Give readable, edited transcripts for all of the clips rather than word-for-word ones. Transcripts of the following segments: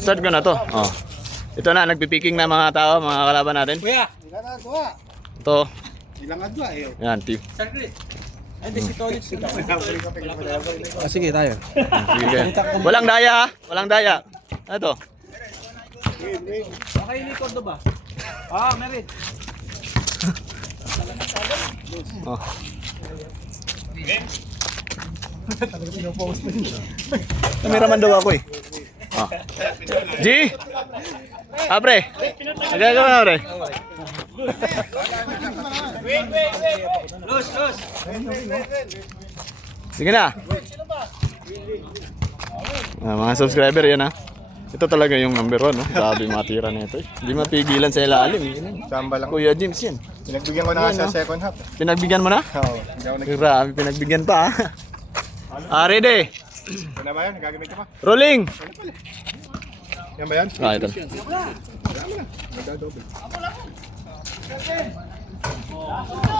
Start ko na to. Oh. Ito na, nagpipiking na mga tao, mga kalaban natin. Kuya. Ito. Ilang adwa eh. Yan, team. Ay, di si Tolit. Sige, tayo. Sige. Walang daya ha? Walang daya. Ano to? Okay, ni Kondo ba? Ah, merit. Oh. Cameraman daw ako eh. Oh. G! Ah, pre. Nagagawa na, pre. Los. Sige na. Mga subscriber yan ha. Ito talaga yung number 1, no? Sabi matira na ito eh. Hindi mapigilan sa ilalim. Samba lang. Kuya James yan. Pinagbigyan ko na nga sa second half. Pinagbigyan mo na? Oo. Hindi ako Grabe, pinagbigyan pa ha. Ready. Ito na ba yan? Gagamit ko pa. Rolling. Yan ba yan? Ah, ito. Nagdadoble.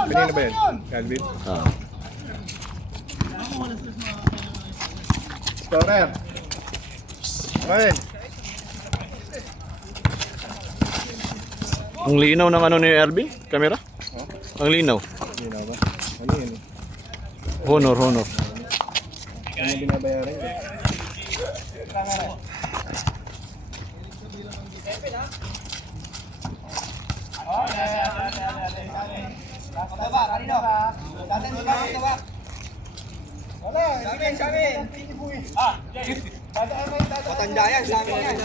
Kanina ba yan? Calvin? Ah. Scorer. Okay. Ang linaw ng ano ni Ervin? Camera? Ang linaw. Hindi na ba? Ano yun? Honor. Ano yung binabayaran yun? Matanda yan sa amin yan.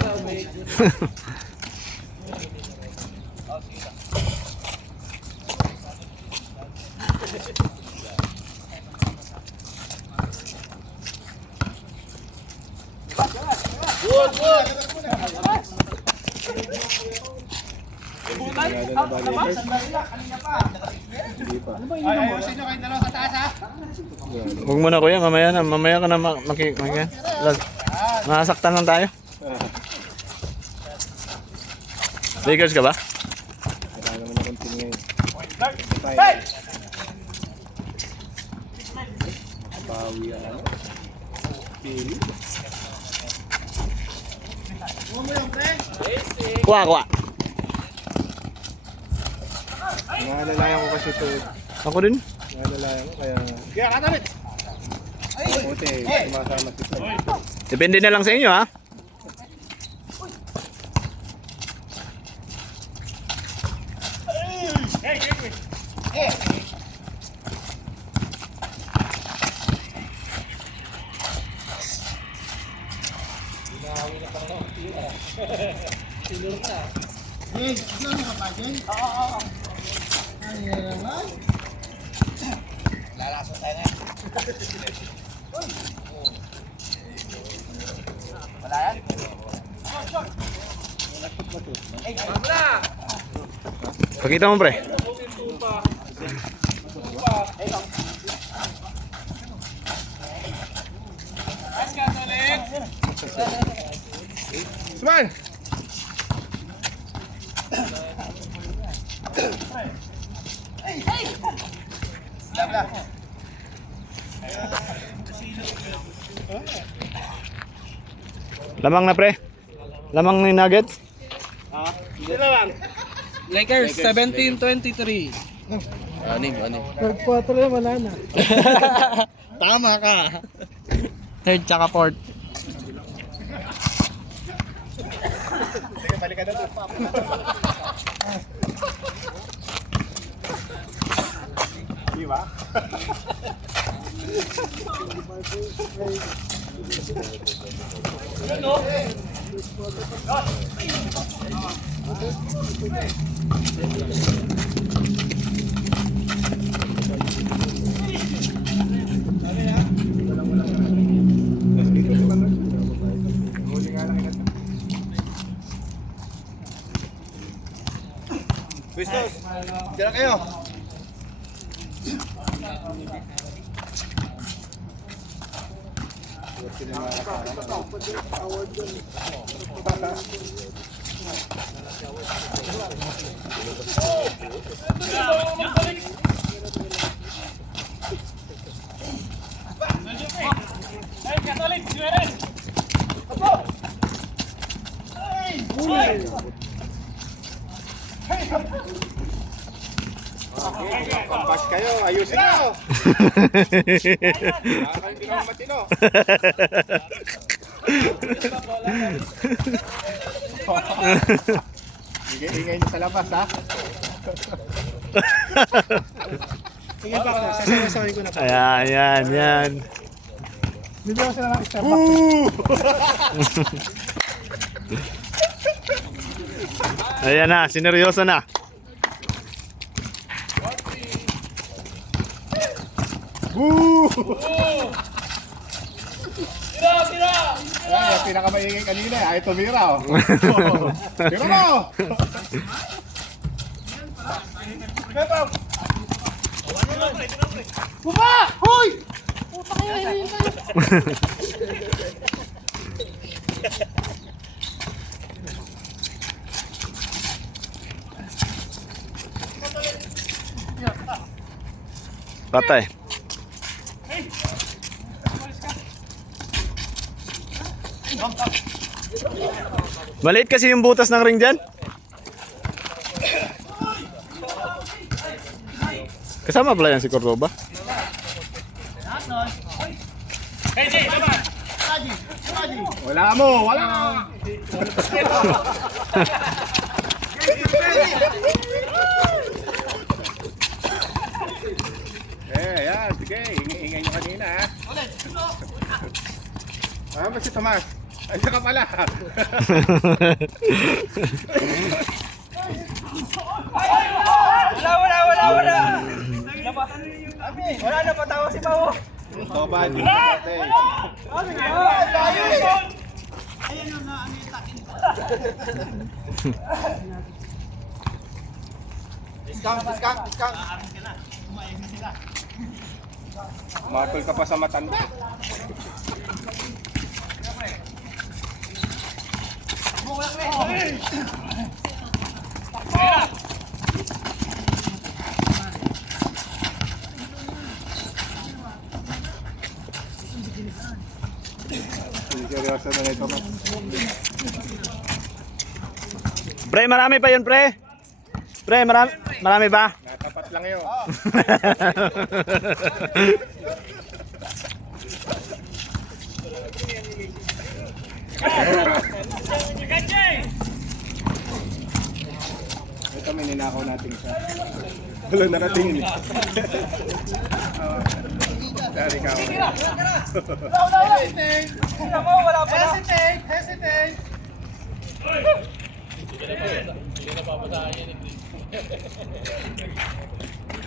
Huwag mo na kuya, mamaya ka na masaktan lang tayo. Lakers ka ba? Wala naman akong team ngayon. Pawi yan. Pili. Kuha. Naalalayan ko kasi ito. Ako din. Naalalayan ko kaya... Kaya katamit! Buti, sumasama kita. Depende na lang sa inyo ha. Lalason tayo ngayon. Wala yan? Pakita mo pre. Suman! Lamang na pre. Lamang ni Nuggets. Lakers 17-23. Anim. Nag-4 na wala na. Tama ka. Third tsaka fourth. Sige, balik ka na doon. Di ba? Bustos, diyan kayo. Pampas kayo, ayusin nyo. Baka hindi naman matino. Ingay nyo sa labas, ha? Sige pa ako, sasaway ko na pa. Ayan. Bigyan ko sila ng step back. Ayan na, sineryoso na. Woo! Ay, yung pinakamaingay kanina, ay tumira, oh. Tira mo! Buma! Hoy! Puta kayo, hirin kayo. Patay. Maliit kasi yung butas ng ring dyan. Kasama pala yan si Cordoba. Wala mo! Wala! Yan. Sige. Ingay nyo kanina, ha? Ah, ba si Tomas? Andiyan ka pala. Wala. Wala na patawa si Pao. Ito ba? Natin. Discount. Matol ka pa sa matanda. Seryoso na ito, man. Pre, marami pa yun, pre. Pre, marami ba? Natapat lang yun. Ito may ninakaw natin sa wala nakatingin eh. Dari ka. Wala pa na. Hesitate.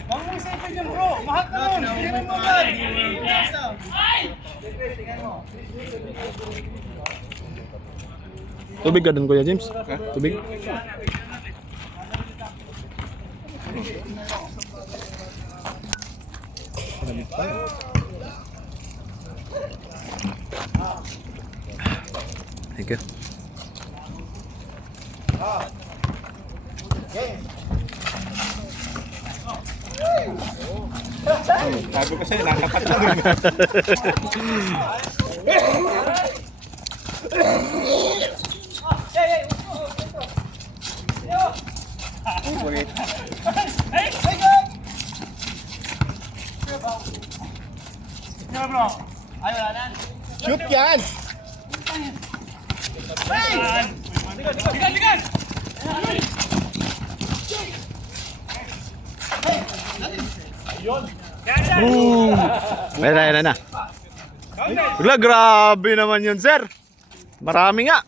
Huwag mo isipin yun, bro. Mahal ka nun. Hirin mo agad. Tubig ka dun, Kuya James? Tubig? Thank you. Sabi ko sa'yo, natapat lang yun. Wait. Shoot yan! Ligan! Ayan na. Wala, grabe naman yun, sir. Marami nga.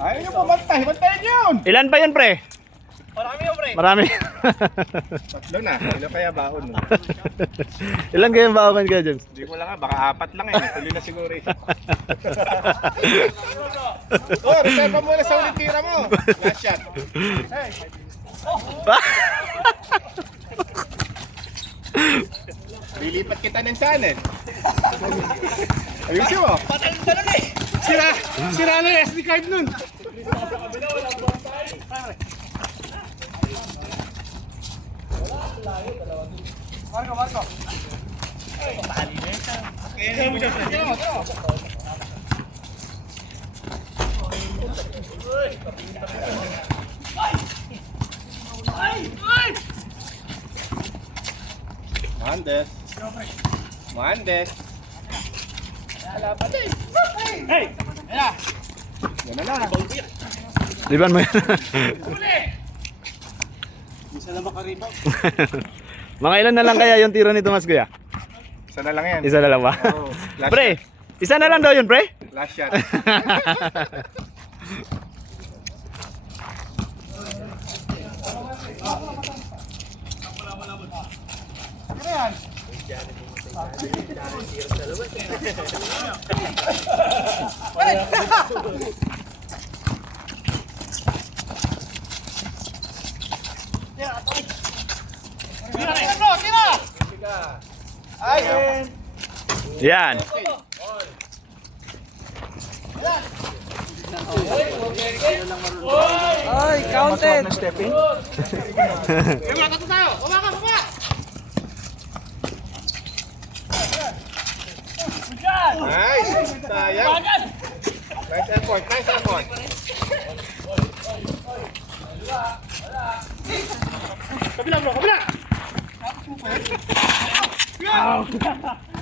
Ayaw nyo pumantay, bantayan yun! Ilan pa yun, pre? Marami yun, pre. Marami. Tatlo na, ilan kaya baon mo? Ilan kayong bawakan, Kuya James? Hindi ko lang nga, baka 4 lang eh. Tuloy na siguro eh. Oh, reserve mo muna sa ulit tira mo. Last shot. Lilipat kita ng channel. Ayusin mo. Patay yung talon eh. Sira na yung SD card nun. Marco. Mandes. Mandes. Hey! Ayan! Yan na lang. Liban mo yan. Isa na makarito. Mga ilan na lang kaya yung tiro ni Tomas kuya? Isa na lang yan. Isa na lang ba? Oo. Last Pre, isa na lang daw yun, pre? Last shot. Ano yan? Tira! Ay! Yan. Ay, counted! Nice. Sayang. Nice effort. Nice effort.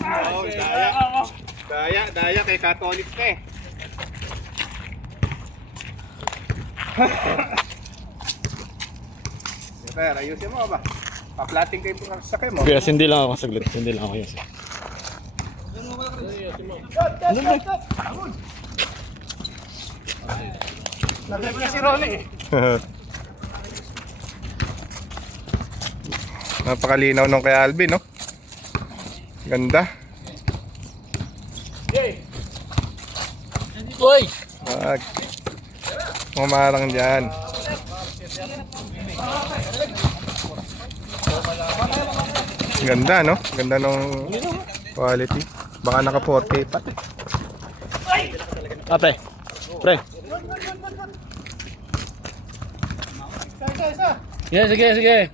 Oh, daya kay Catholic ka eh. Sir, ayusin mo ba? Pa-plating kayo sa sakay mo. Kuya, sindi lang ako saglit. Sindi lang ako yan. Naglag na si Ronnie. Napakalinaw nung kay Alvin, no? Ganda. Uy! Wag. Umarang dyan. Ganda, no? Ganda nung quality. Baka naka 4K pa. Ah, pre. Pre. Isa. Sige.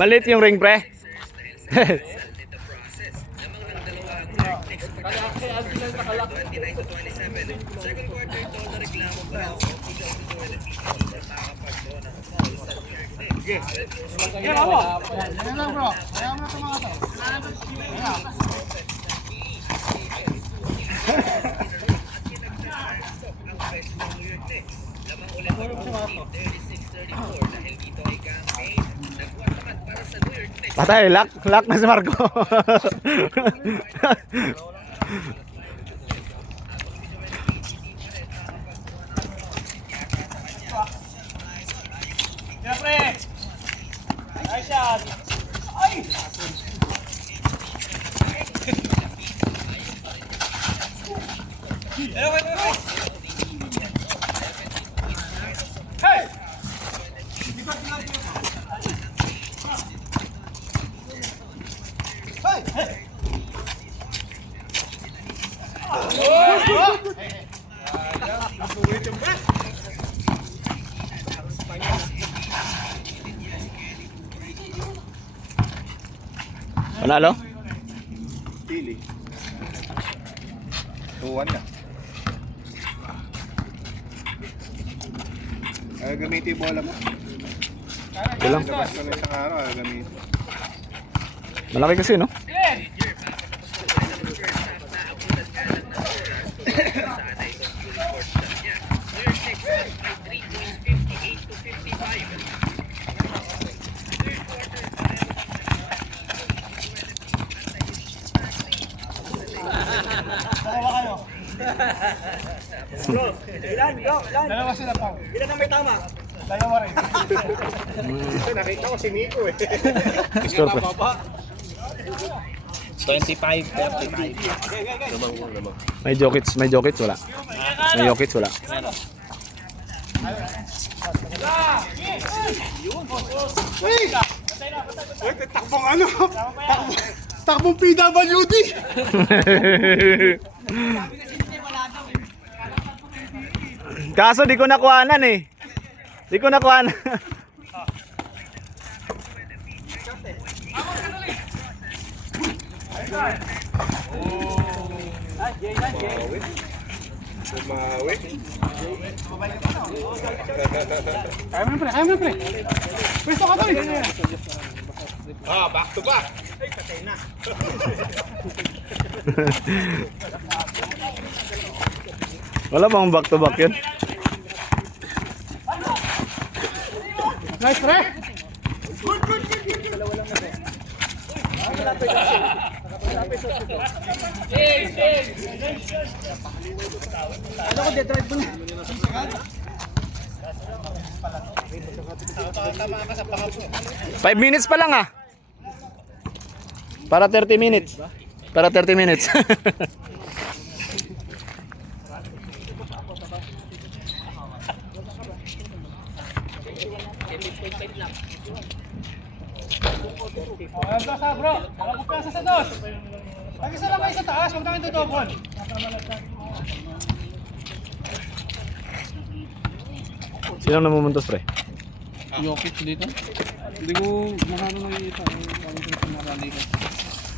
Malit yung ring, pre. Yan ako. Yan lang bro. Kaya mo na ito mga ito. Ayan. Patay, lock na si Marco. Siyempre! Nice shot! Ay! Manalo? Pili. 2-1 na. Ay, gamitin yung bola mo. Kulang. Labas ka na isang araw, gamitin. Malaki kasi, no? Dalawa sila pa. Ilan ang may tama? Dalawa rin. Nakita ko si Nico eh. Score pre. 25-35. May Jokic, wala. May Jokic, wala. Uy, takbong ano? Takbong PWD! Kaso di ko nakuhanan eh. Di ko nakuhanan. Bumawi. Ayaw mo na pre. Pwesto ka to eh. Back to back. Wala bang back to back yun? Nice pre. Ano ko de-drive mo na? 5 minutes pa lang ah. Para 30 minutes. Para 30 minutes. Ayan dos ha bro. Wala ko piyasa sa dos. Mag-isa lang kayo sa taas. Huwag namin dudobol. Sino namumuntos pre? Jokic dito. Hindi ko masyado nakikita. Ano ko marami ko.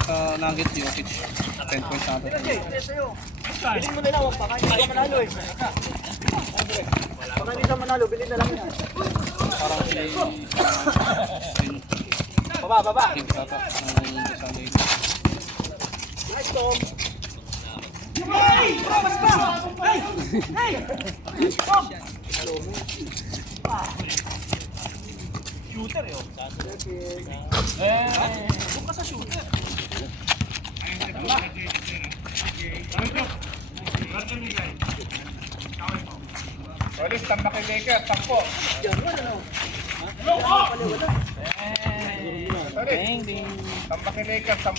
Sa Nuggets, Jokic. 10 points ata. Bilhin mo na lang, baka hindi ka manalo eh. Baka hindi ka manalo, bilhin na lang yan. Parang si... Baba. Team ata. Ang sa lane. Nice, Tom. Shooter eh. Doon ka sa shooter. Olis, tambak kay Lakers, 10. Olis, tambak kay Lakers, 10.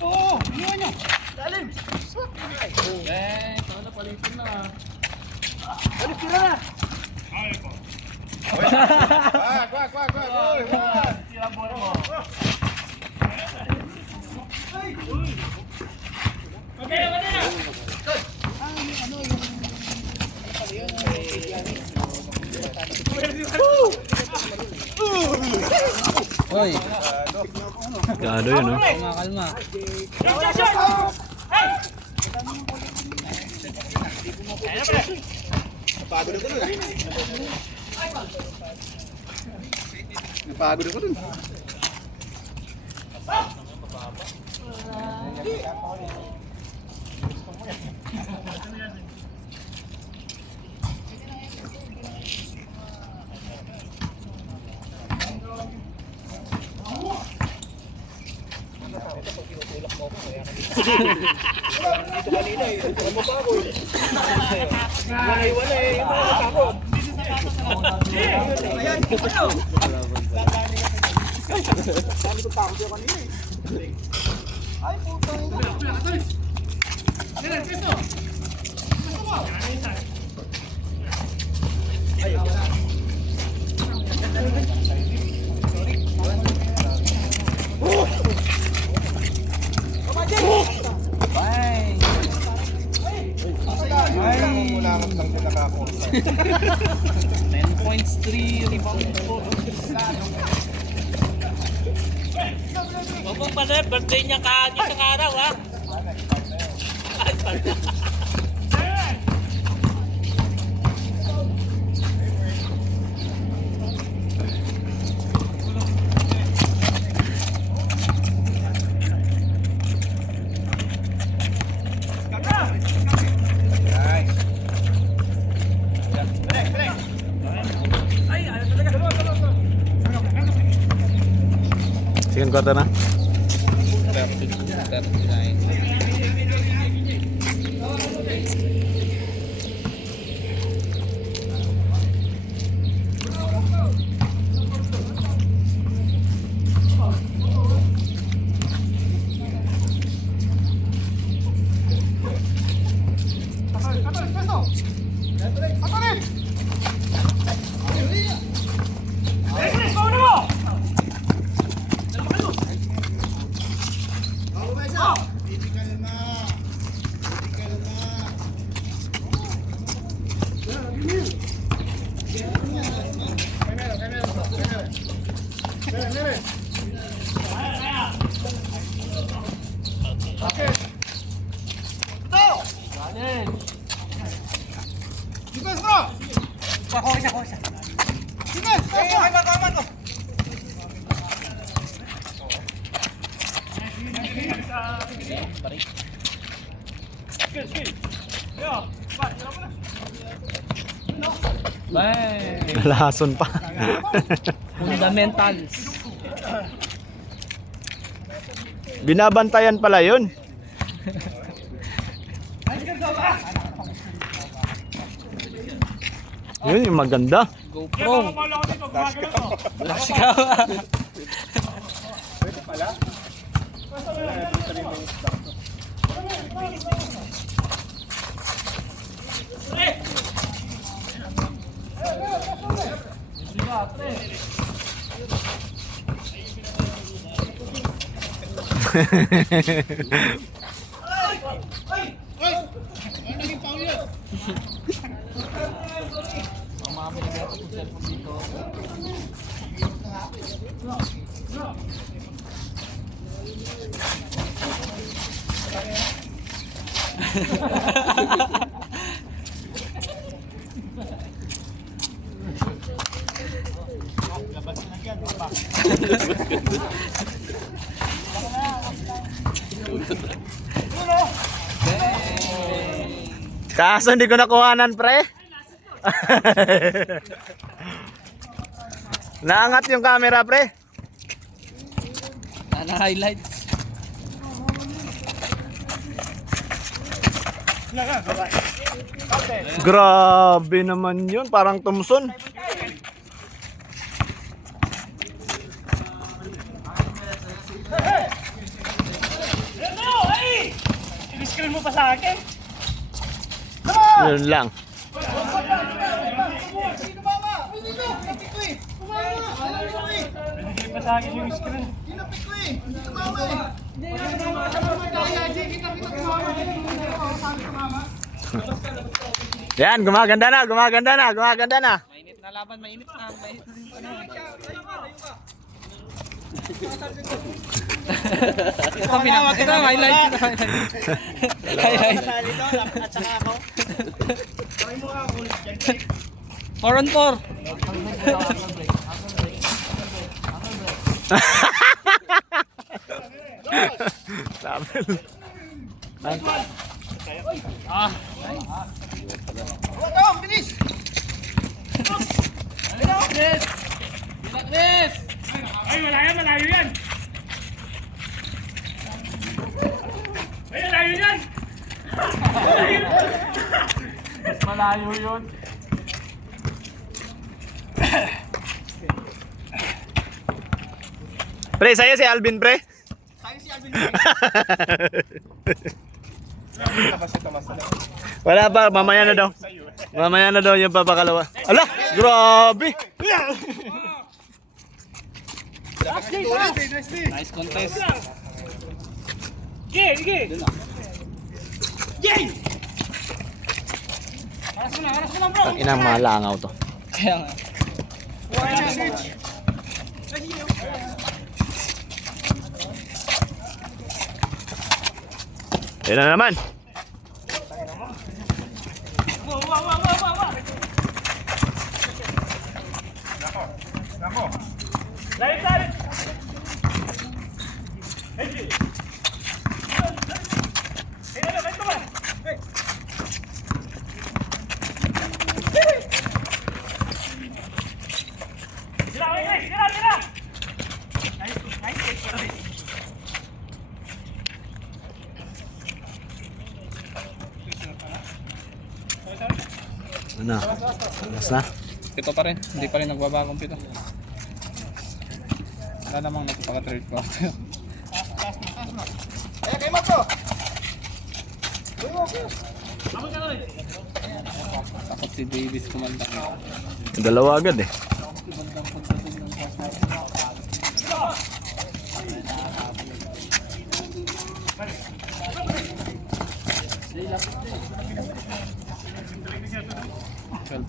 Oo, iniwan nyo. Lalim. Sana palitin na. Balik tira na. Wag. Hoy, Gado yun, no? kumakalma. Napagod ako dun. Ulangot lang din nakakursa. points, 3 rebounds, 4 assists. Huwag mong pala, birthday niya isang araw, ha? Ay, pala. Second quarter na. 39. Defense bro! Defense! Defense! Bang! Lason pa. Fundamentals. Binabantayan pala yun. Yun yung maganda. GoPro. Flash ka. Kaso hindi ko nakuhanan, pre. Naangat yung camera, pre. Sana highlights. Grabe naman yun, parang Thompson. I-screen mo pa sa akin? Yun lang. Binigay pa sa akin yung screen. Yan, gumaganda na, gumaganda na, gumaganda na. Mainit na laban, mainit na. Mainit na yung panahon. Ito ang highlights. Highlights. At saka ako. 4 on 4. Ay, malayo, malayo yan! Ay, malayo yan! Mas malayo yun. Pre, sa'yo si Alvin, pre. Wala pa, mamaya na daw. Mamaya na daw yung papakalawa. Ala, grabe. Nice contest. Gay, gay! Gay! Aras mo lang bro! Inang malangaw to. Kaya nga. Yan na naman. Ano? Alas na? Pito pa rin. Hindi pa rin nagbabagong pito. Wala namang nagpaka-third quarter. Takot si Davis kumanda. Dalawa agad eh.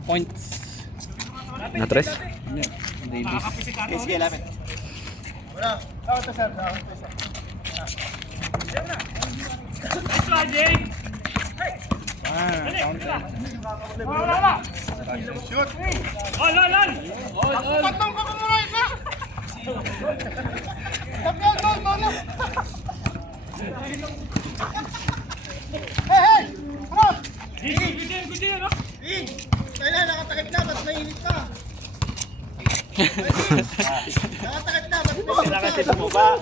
Points. Na tres? Davis. Kailan nakatakip na, ba't mainit ka? Nakatakip na, ba't mainit ka?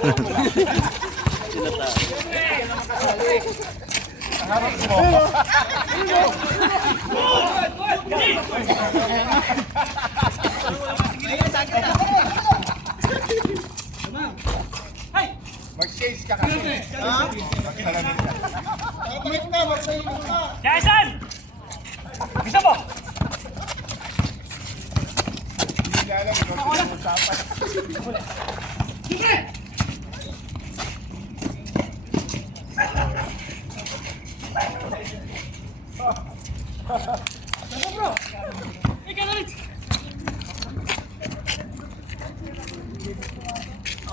Mag-change ka kasi. Magsalamin ka. Nakatakip na, ba't mainit ka? Jason! Isa mo! Hindi niya alam kung pinag-usapan.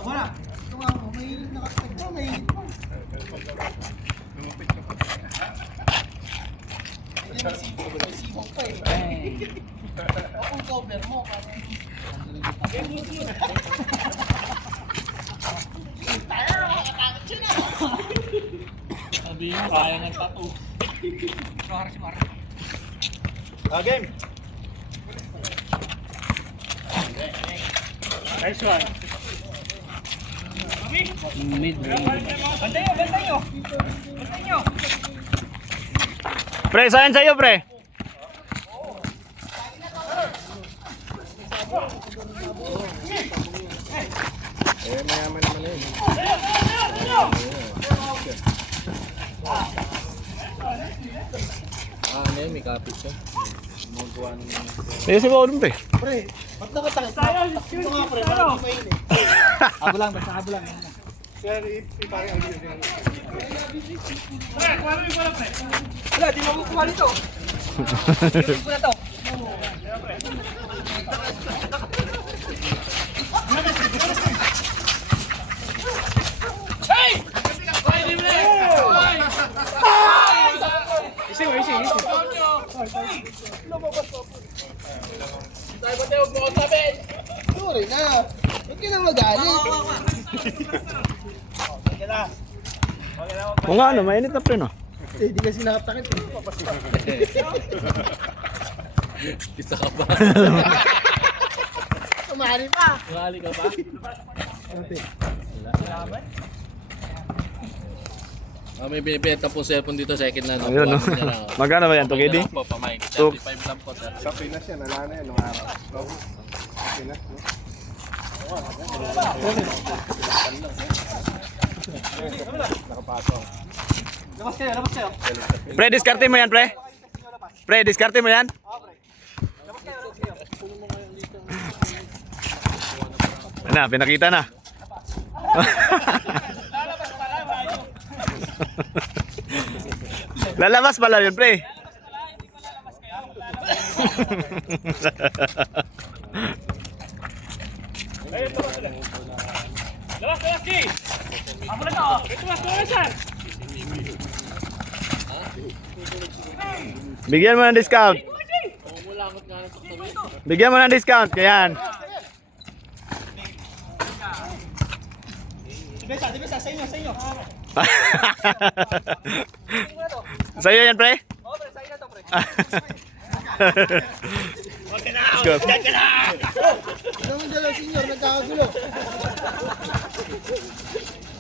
Wala. Ito nga mo, mainit nakatakip na, mainit pa. May sibong pa eh. Akong cover mo. Sabi mo, kaya ng tattoo. Game. Nice one. Mid range. Bantay nyo! Pre, saan sa'yo pre? Eh, mayaman naman na yun. Ano yun, may kapit siya. Magawa ng May si Paul pre. Pre, ba't nakatakip na? Ito nga pre, parang mainit. abo lang, basta abo lang. Sir, ipari ang video. Wala, di mo kukuha nito. Sorry na. Huwag ka na magalit. Kung nga ano, mainit na pre no? Eh, di kasi nakatakip eh. Isa ka ba? Tumari pa. Wali ka ba? May binibenta po cellphone dito, second na. Ayun no. Magkano ba yan? 2KD? Po, pamay. Two. 35 lang po. Sir. Sa Pinas yan, wala na yan, nung araw. No? Sa Pinas, no? Nakapasok. Pre, diskarte mo yan pre? Pre, diskarte mo yan? Na, pinakita na. Lalabas pala yun, pre. Labas, G! Ako na to! Labas, sir! Bigyan mo ng discount. Bigyan mo ng discount. Kayan. Dibesa, sa inyo. Sa'yo yan, pre? Oo, pre, sa inyo to, pre. Let's go. Anong dalawa, senyor, nagkakagulo.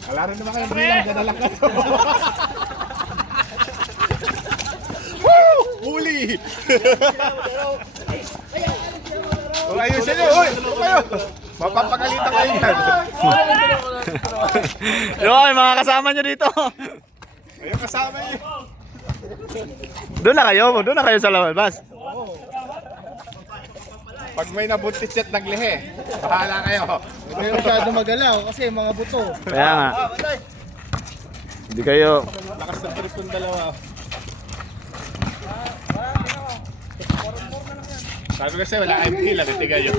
Wala rin naman kayo bilang, dyan na lang kayo. Woo! Huli! Ayusin nyo, uy! Ano kayo? Mapapagalitan kayo yan. Yung mga kasama nyo dito. Ayun kasama nyo. Doon na kayo sa labas. Pag may nabuntis at naglihe, bahala kayo. Hindi kayo masyado magalaw kasi mga buto. Kaya nga. Hindi kayo. Lakas ng trip ng dalawa. Sabi ko sa'yo, wala kayong pila, natiga yun.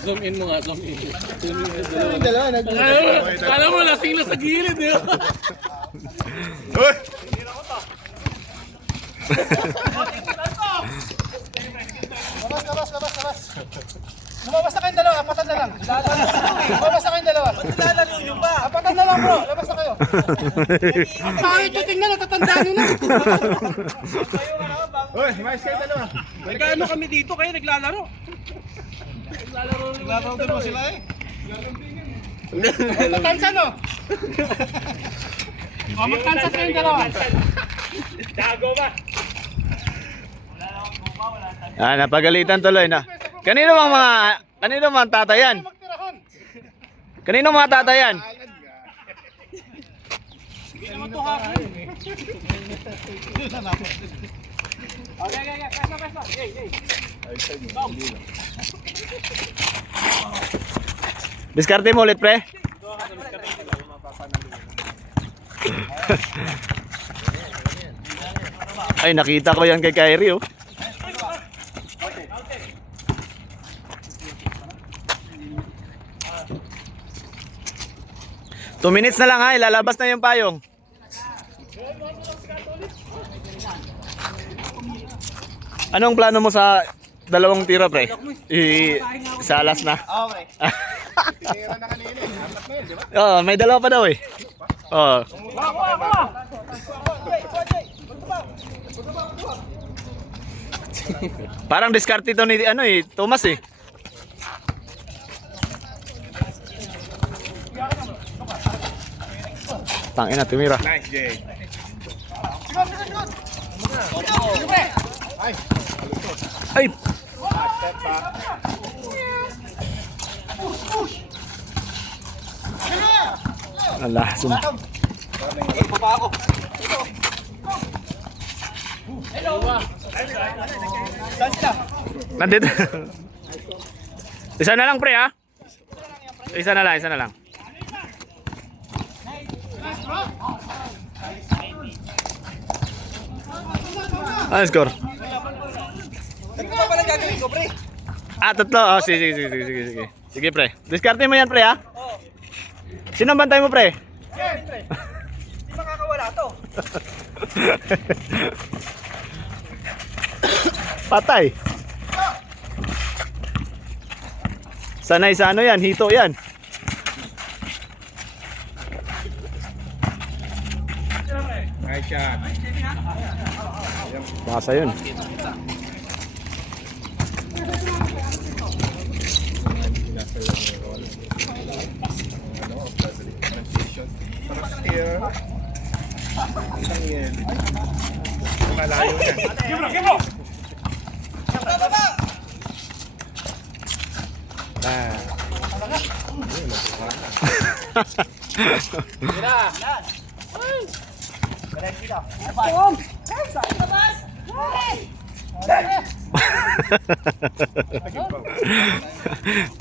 Zoom in mo nga, zoom in. Yung dalawa, Kala mo, lasing na sa gilid eh. Uy! Labas. Lumabas na kayong dalawa, apatan na lang. Lumabas na kayong dalawa. Lalaro nyo ba? Apatan na lang, bro. Labas na kayo. Ang pangit nyo, tingnan, natatandaan nyo na. Uy, mais kayo dalawa. Nagkaano kami dito, kayo naglalaro. Naglalaro din mo sila eh. Magtansan, no? Magtansan kayong dalawa. Dago ba? Napagalitan tuloy na. Kanino mga tatayan? Magtirahon. Kanino mga tatayan? Hindi naman to hakin. Okay. Pesa. Hey. Diskarte mo ulit, pre. Ay, nakita ko yan kay Kyrie, oh. Two minutes na lang, ha, ilalabas na yung payong. Anong plano mo sa dalawang tira, pre? Isalas na. Okay. Tinira na kanina eh. Apat na yun, di ba? Oo, may dalawa pa daw eh. Oo. Parang diskarte ito ni Thomas eh. Tangina, tumira. Nice, Jay. Ay, Ay! step back. Ala, Saan sila? Nandito. Isa na lang, pre, ha? Isa na lang. Ano score? Ano pa pala gagawin ko, pre? Tatlo. Oh, sige. Sige, pre. Diskarte mo yan, pre, ha? Sino ang bantay mo, pre? Hindi makakawala to. Patay. Sanay sa ano yan, hito yan. Nice shot. Basa yun. Here. Isang yan. Malayo na. Gibro!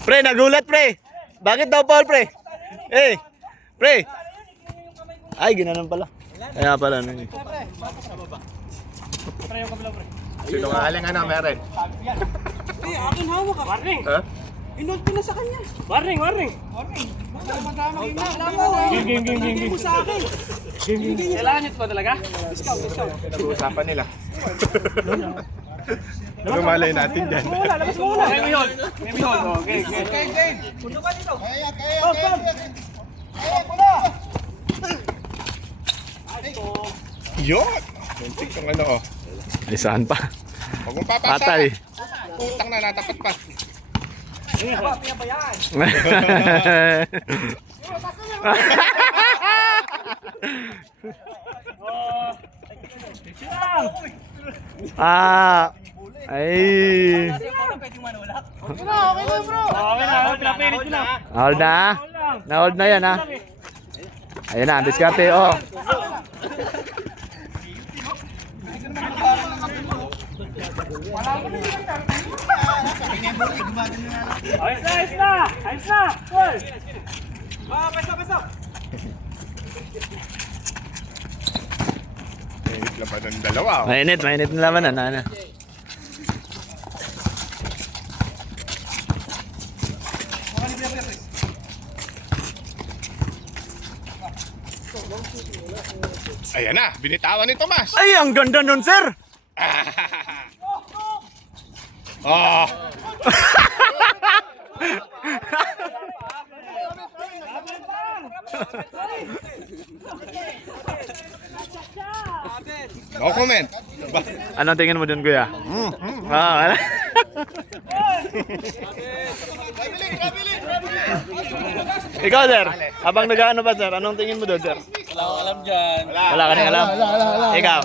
Pre, nagulat, pre. Bakit daw foul, pre? Pre. Ay, ginanon pala. Kaya pala. Pre, yung kabila, pre. Sinungaling ano, meron. Akin hawak ah. Warning! Ha? Inold ko na sa kanya. Warning! Warning! Game mo sa akin. Kailangan nyo ito ba talaga? Pinag-uusapan nila. Ano malay natin dyan? Labas mo muna. Game yun! Game yun! Okay, okay. Puno ka dito. Kaya. Yun! Muntik yung ano oh. Isahan pa. Huwag mong papasa. Patay. Putang na, natapat pa. Ah. Ay. Okay na bro. Okay na, pinapilit ko na. Hold na. Na-hold na yan ha. Ayun na, diskarte. Oh. Ayos na, ayos na! Ayos na! Cool! Pesa. Mainit lang pa ng dalawa oh. Mainit na laban na. Ano? Ayan na, binitawan ni Tomas. Ay, ang ganda nun, sir. Oh. No comment. Anong tingin mo dun, kuya? Ah, wala. Ikaw, sir. Habang nag-ano pa, sir, anong tingin mo dun, sir? Wala akong alam dyan. Wala ka nang alam? Ikaw?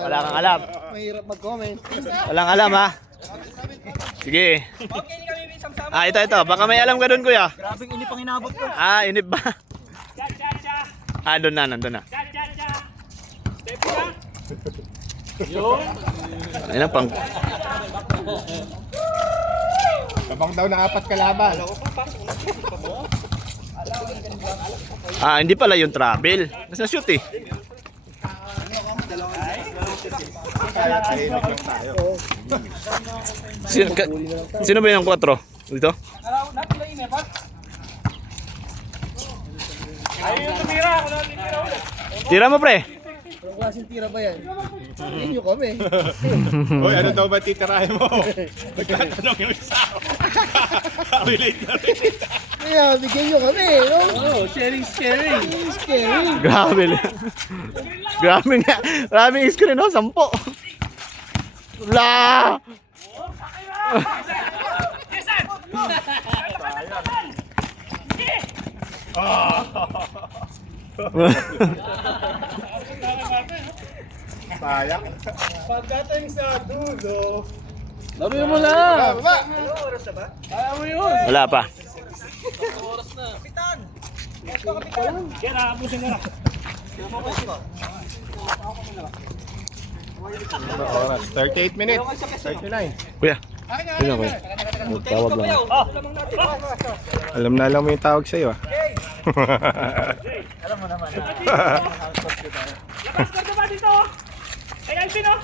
Wala kang alam? Mahirap mag-comment. Walang alam, ha? Sige. Ah, ito. Baka may alam ka dun, kuya. Grabing inip ang inabot ko. Ah, inip ba? Ah, nandun na. Ayun ang pang... Tabang daw na 4 kalaban. Ah, hindi pala yung travel. Nasa shoot eh. Sino ba yung 4? Dito? Ayun yung tumira! Wala yung tumira ulit! Tira mo, pre. Anong klaseng tira ba yan? Inyo kami. Hoy, ano daw ba titirahin mo? Nagtatanong yung isa. Relate na rin. Kaya bigyan nyo kami. No? Oh, sharing is caring. Scary. Grabe. Grabe nga. Grabe yung screen, no? 10. La! Sayang. Pagdating sa dulo. Laro mo lang. Baba. Kaya mo yun. Wala pa. Yan, aabusin ka na. Oras. 38 minutes. 39. Kuya. Sino kuya? Tawag lang. Alam na lang mo yung tawag sa'yo ah. Labas ka ba dito? Ay, Alvin oh!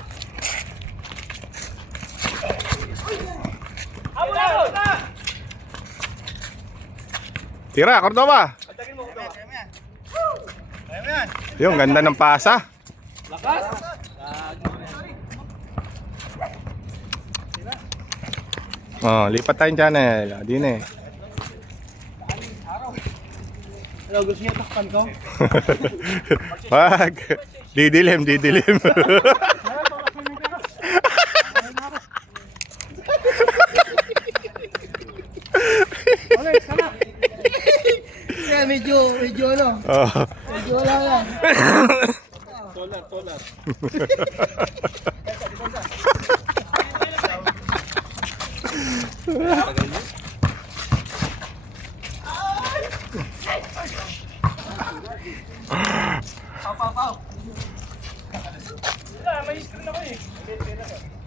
Abo na! Tira, Cordova. Yung ganda ng pasa. Oh, lipat tayong channel. Di na eh. Ano, gusto niya takpan ko? Wag. Didilim. Kaya medyo ano? Oh. Medyo wala lang. Tolar.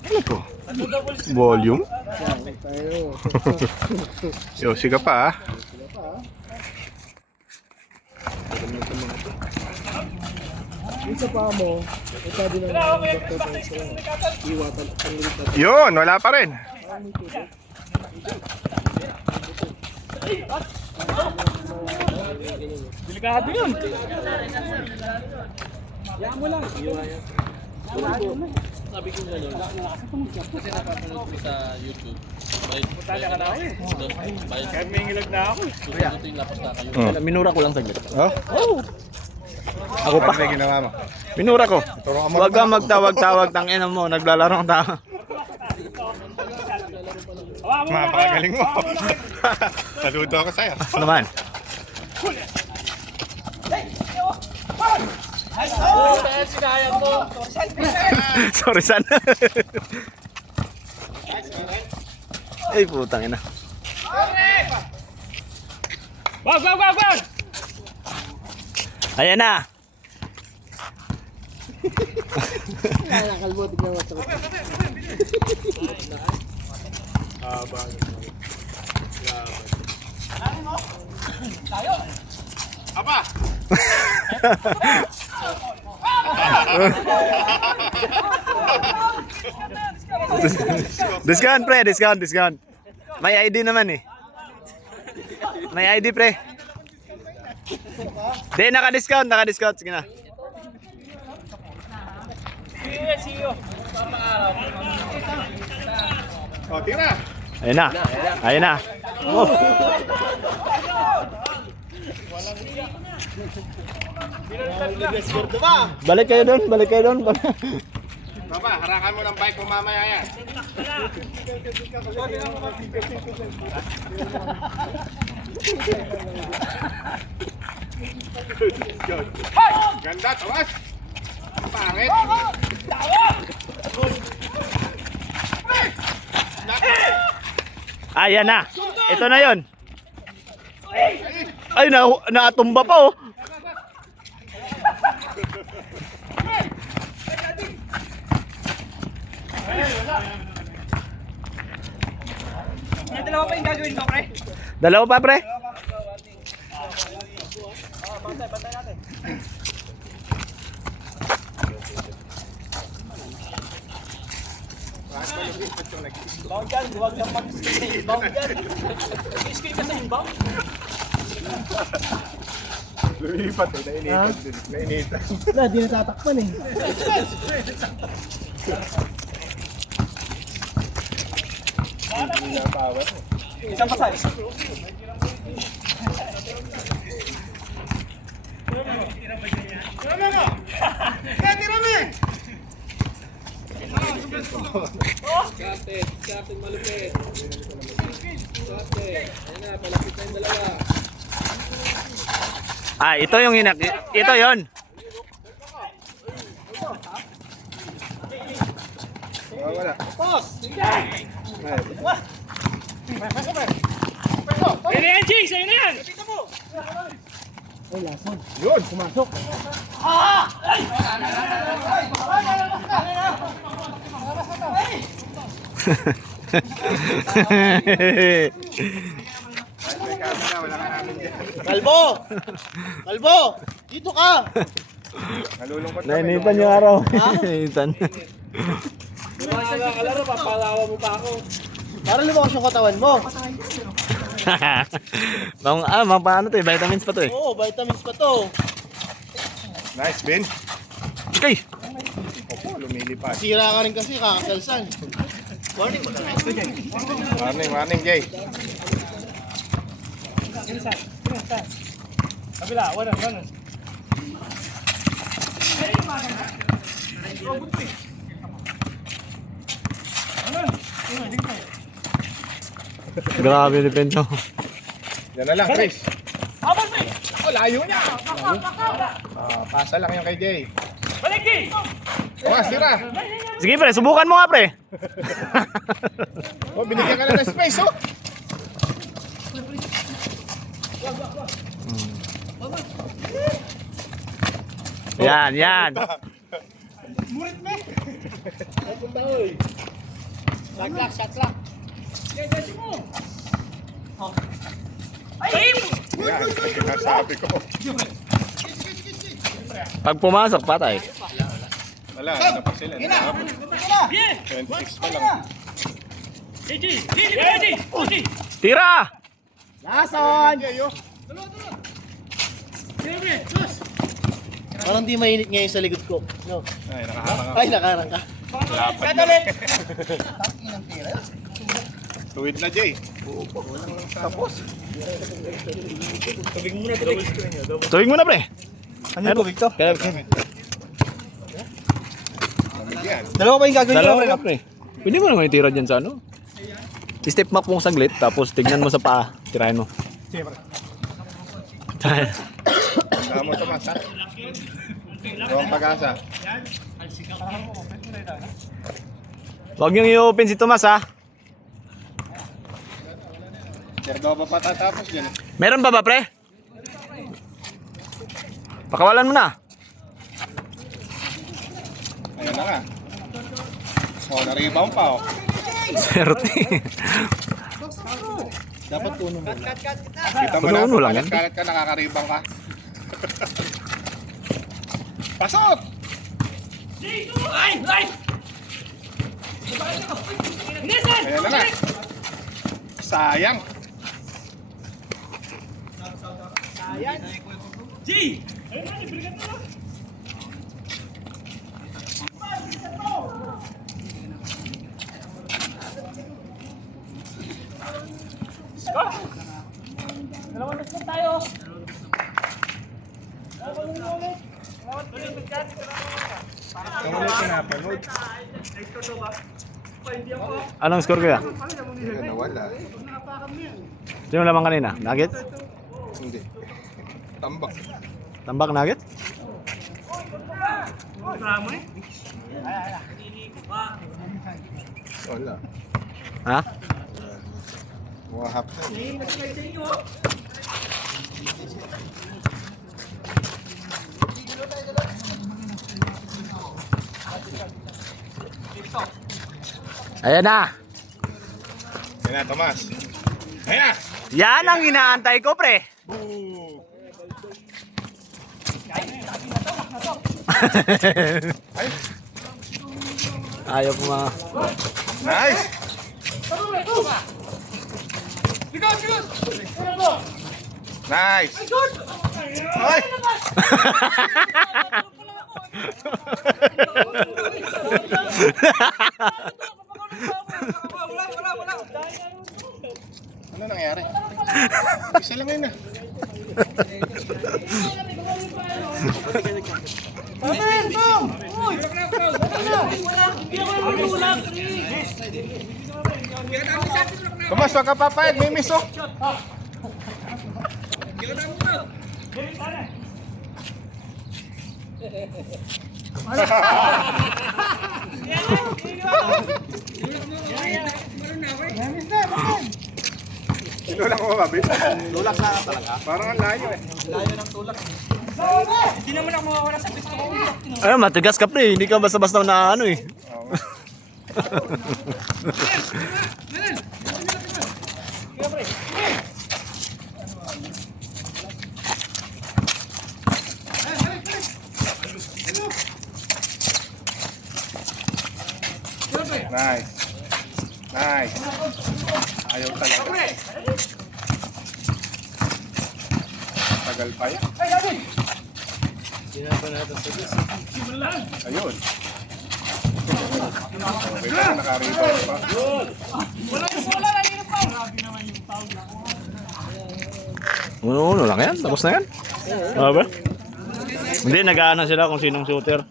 Ano to? Volume? Yo, siga pa ah. Yun, wala pa rin. Delikado yun. Sabi ko gano'n. Kasi napapanood ko sa YouTube. Kahit may ngilag na ako. susunod yung lapas na kayo. Minura ko lang saglit. Oh? Ako pa. Ano ginawa mo? Minura ko. Turuan mo Huwag kang magtawag-tawag, tangina mo. Naglalaro ng tao. Mapakagaling mo. Saludo ako sa'yo. Ano naman? Sorry, san. Ay, putang ina. Wag! Ayan na. Aba! Discount, pre. Discount. May ID naman eh. May ID, pre. Di, naka-discount. Sige na. O, tira! Ayan na. Oh. Balik kayo doon. Baba, harakan mo ng bike mo mamaya yan. Ganda, tawas! Pangit! Ayan na. Ito na yon. Ay, natumba pa oh. May dalawa pa yung gagawin ko, pre. Dalawa pa, pre. Bound dyan, huwag kang mag-screen. Bound dyan. Mag-screen ka sa inbound. Lumipat eh, nainitan din. Nainitan. Wala, di natatakpan eh. Isang pasay. Captain malupit. Captain. Ayun na, palapit na yung dalawa. Ah, ito yung ito yon. Wala. Ayun na yan, Jigs! Ayun na yan! Yun, pumasok. May camera, wala ka namin dyan. Kalbo! Dito ka! Nalulungkot kami. Nainipan yung araw. Nainipan. Kalaro, papalawa mo pa ako. Para lumakas yung katawan mo. Mga paano to eh, vitamins pa to eh. Oo, vitamins pa to. Nice, Ben. Okay. Opo, lumilipad. Sira ka rin kasi, kakakalsan. Warning mo na. Morning, Jay. Kabila, wala. Grabe yung depensa. Yan na lang, Chris. Oh, layo niya. Pasa lang yung kay Jay. Balik, Jay! Oh, sira. Sige pre, subukan mo nga pre. Oh, binigyan ka na ng space, oh. Yan. Shot clock. Yan, sinasabi ko. Pag pumasok, patay. Wala, ano pa sila? 26 pa lang. Tira! Parang di mainit ngayon sa likod ko. No. Ay, nakaharang ako. Ay, nakarang ka. Tuwid na, Jay. Tuwing mo na, pre. Ano yung tubig to? Kaya, Yan. Dalawa ba yung gagawin dalawa ko? ka, pre. Pwede mo naman itira dyan sa ano. Step back mong saglit, tapos tignan mo sa paa. Tirahin mo. Saan mo, Tomas, ha? Huwag pag-asa. Huwag niyong i-open si Tomas, ha? Sir, daw ba patatapos dyan? Meron ba, pre? Pakawalan mo na. Ayan na nga. Oh, na-rebound pa, oh. Swerte. Dapat tuno mo. Kita mo Puno-uno lang yan. kalat ka, nakaka-rebound ka. Pasok! Ayan na nga. Sayang. Anong score kaya? Nawala. Sino lamang kanina? Nuggets? Hindi. Tambak. Tambak nuggets? Wala. Ha? Mga half. Ayan na. Ayan na, Tomas. Ayan na! Yan ang inaantay ko, pre. Boo! Ayaw po mga... Nice! Nice! Ay! Ano nangyari? Isa lang yun, ah. Tomas, wag ka papayag, may miss, oh. Tinulak mo ba, Bin? Tulak na ka talaga. Parang ang layo, eh. Ano, matigas ka, pre. Hindi ka basta-basta na ano, eh. Oo. Nice. Nice. Ayaw talaga. Tagal pa yan. Ayun. Okay pa, naka-rebound pa. Uno-uno lang yan. Tapos na yan. Ano ba? Hindi, nag-aano sila kung sinong shooter.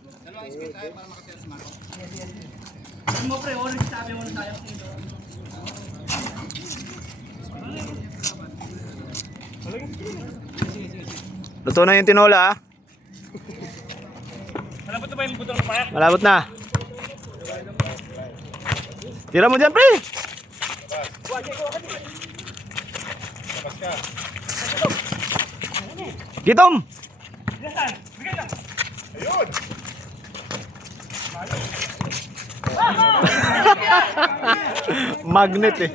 Luto na yung tinola, ah. Malabot na ba yung butong ng payak? Malabot na. Tira mo dyan, pre. Gitom. Ayun! Magnet, eh.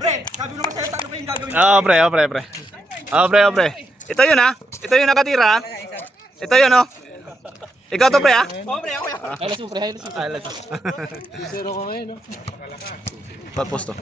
Pre, sabi naman sa'yo, ano pa yung gagawin? Oh, pre. Ito yun, ah. ito yung nakatira. Ito yun, oh. Ikaw to, pre, ha? Highlights mo, pre. Highlights mo. Highlights. Zero ko ngayon, no? Purpose to.